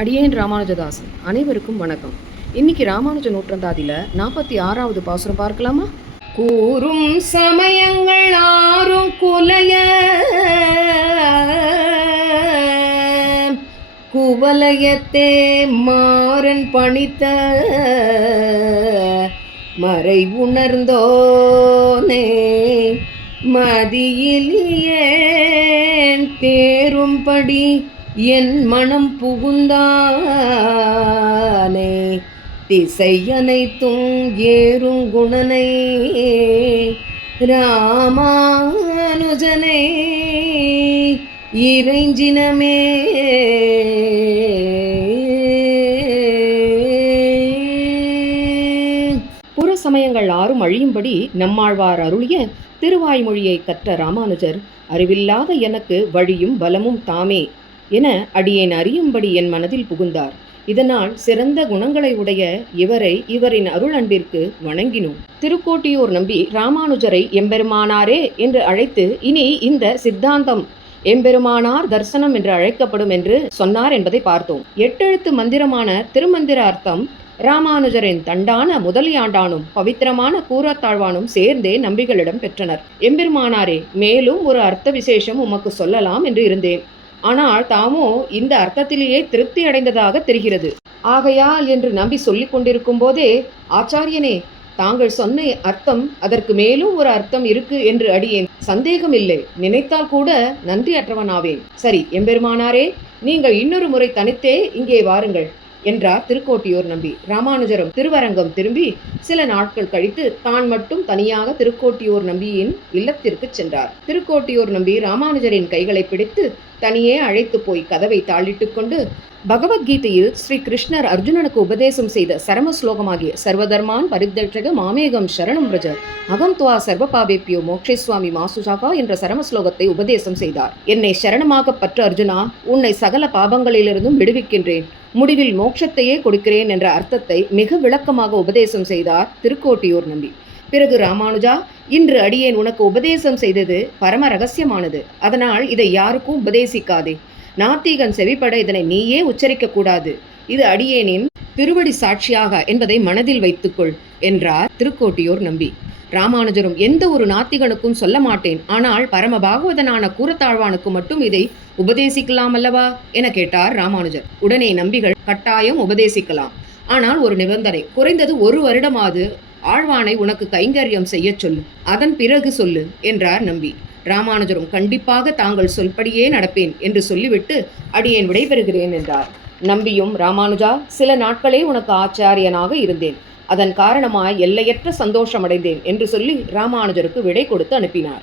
அடியேன் ராமானுஜதாசன். அனைவருக்கும் வணக்கம். இன்னைக்கு ராமானுஜ நூற்றந்தாதியில் 46வது பாசுரம் பார்க்கலாமா? கூறும் சமயங்கள் ஆறும் குலைய குவலயத்தே மாறன் பணித்த மறை உணர்ந்தோனே மதியிலேன் தேரும்படி என் மனம் புகுந்தானே திசை அனைத்தும் ஏறும் குணனை ராமானுஜனை இறைஞ்சினமே. புற சமயங்கள் ஆறும் அழியும்படி நம்மாழ்வார் அருளிய திருவாய்மொழியை கற்ற ராமானுஜர் அறிவில்லாத எனக்கு வழியும் பலமும் தாமே என அடியேன் அறியும்படி என் மனதில் புகுந்தார். இதனால் சிறந்த குணங்களை உடைய இவரை இவரின் அருள் அன்பிற்கு வணங்கினோம். திருக்கோட்டியூர் நம்பி ராமானுஜரை எம்பெருமானாரே என்று அழைத்து இனி இந்த சித்தாந்தம் எம்பெருமானார் தரிசனம் என்று அழைக்கப்படும் என்று சொன்னார் என்பதை பார்த்தோம். 8 எழுத்து மந்திரமான திருமந்திர அர்த்தம் ராமானுஜரின் தண்டான முதலியாண்டானும் பவித்திரமான கூறத்தாழ்வானும் சேர்ந்தே நம்பிகளிடம் பெற்றனர். எம்பெருமானாரே, மேலும் ஒரு அர்த்த விசேஷம் உமக்கு சொல்லலாம் என்று இருந்தேன். ஆனால் தாமோ இந்த அர்த்தத்திலேயே திருப்தி அடைந்ததாக தெரிகிறது. ஆகையால் என்று நம்பி சொல்லிக் கொண்டிருக்கும் போதே, ஆச்சாரியனே, தாங்கள் சொன்ன அர்த்தம் அதற்கு மேலும் ஒரு அர்த்தம் இருக்கு என்று அடியேன் சந்தேகம் இல்லை. நினைத்தால் கூட நன்றி அற்றவனாவேன். சரி எம்பெருமானாரே, நீங்கள் இன்னொரு முறை தனித்தே இங்கே வாருங்கள் என்றார் திருக்கோட்டியூர் நம்பி. ராமானுஜரும் திருவரங்கம் திரும்பி சில நாட்கள் கழித்து தான் மட்டும் தனியாக திருக்கோட்டியூர் நம்பியின் இல்லத்திற்கு சென்றார். திருக்கோட்டியூர் நம்பி ராமானுஜரின் கைகளை பிடித்து தனியே அழைத்து போய் கதவை தாளிட்டு கொண்டு பகவத்கீதையில் ஸ்ரீ கிருஷ்ணர் அர்ஜுனனுக்கு உபதேசம் செய்த சரம ஸ்லோகமாகிய சர்வதர்மான் பரித்யஜ்ய மாமேகம் சரணம் பிரஜ அகம் துவா சர்வபாவேப்யோ மோக்ஷேஸ்வாமி மாசுசாகா என்ற சரம ஸ்லோகத்தை உபதேசம் செய்தார். என்னை சரணமாக பற்ற அர்ஜுனா, உன்னை சகல பாபங்களிலிருந்தும் விடுவிக்கின்றேன், முடிவில் மோட்சத்தையே கொடுக்கிறேன் என்ற அர்த்தத்தை மிக விளக்கமாக உபதேசம் செய்தார் திருக்கோட்டியூர் நம்பி. பிறகு ராமானுஜா, இன்று அடியேன் உனக்கு உபதேசம் செய்தது பரம ரகசியமானது. அதனால் இதை யாருக்கும் உபதேசிக்காதே. நாத்திகன் செவிப்பட இதனை நீயே உச்சரிக்க கூடாது. இது அடியேனின் திருவடி சாட்சியாக என்பதை மனதில் வைத்துக்கொள் என்றார் திருக்கோட்டியூர் நம்பி. ராமானுஜரும் எந்த ஒரு நாத்திகனுக்கும் சொல்ல மாட்டேன், ஆனால் பரம பாகவதனான கூறத்தாழ்வானுக்கு மட்டும் இதை உபதேசிக்கலாம் அல்லவா என கேட்டார் ராமானுஜர். உடனே நம்பிகள், கட்டாயம் உபதேசிக்கலாம், ஆனால் ஒரு நிபந்தனை, குறைந்தது 1 வருடமாவது ஆழ்வானை உனக்கு கைங்கரியம் செய்ய சொல்லு, அதன் பிறகு சொல்லு என்றார் நம்பி. ராமானுஜரும் கண்டிப்பாக தாங்கள் சொல்படியே நடப்பேன் என்று சொல்லிவிட்டு அடியேன் விடைபெறுகிறேன் என்றார். நம்பியும், ராமானுஜா, சில நாட்களே உனக்கு ஆச்சாரியனாக இருந்தேன், அதன் காரணமாய் எல்லையற்ற சந்தோஷமடைந்தேன் என்று சொல்லி ராமானுஜருக்கு விடை கொடுத்து அனுப்பினார்.